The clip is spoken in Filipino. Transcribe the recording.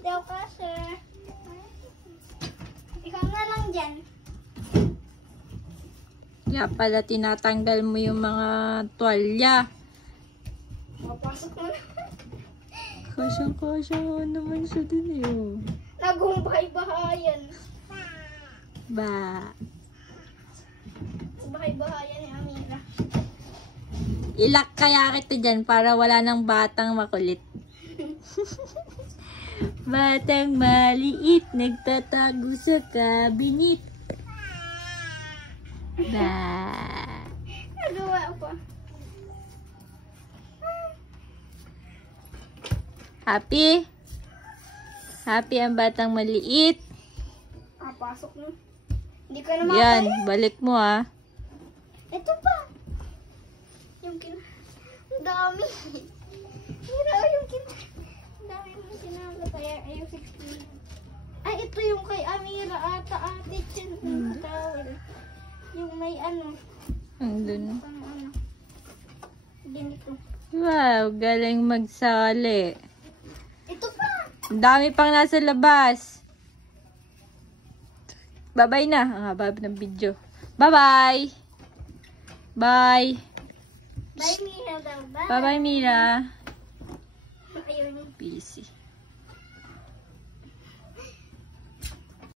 Daw ka, sir. Ikaw na lang dyan. Kaya pala tinatanggal mo yung mga tuwalya. Papasok mo na. Kasyang-kasya naman siya din eh. Oh. Nagumbahay-bahayan. Ba. Bahay-bahayan ni Amira. Ilak kaya kita dyan para wala nang batang makulit. Batang maliit, nagtatago sa kabinet. Ba. Nagawa pa. Happy? Happy ang batang maliit. Pasok na. Hindi ka na Yan, makakaya. balik mo ah. Ito pa. Yung ang dami. Mira, yung ang dami mong sinala. Kaya yung 16. Ay, ito yung kay Amira ata. Ate Chen. Tawel. Yung may ano. Andun. Ano. Ganito. Wow, galing magsali. Ito pa. Ang dami pang nasa labas. Bye-bye na. Ang haba ng video. Bye-bye. Bye. Bye, Mira daw. Bye. Bye-bye, Mira. Ayun. Busy.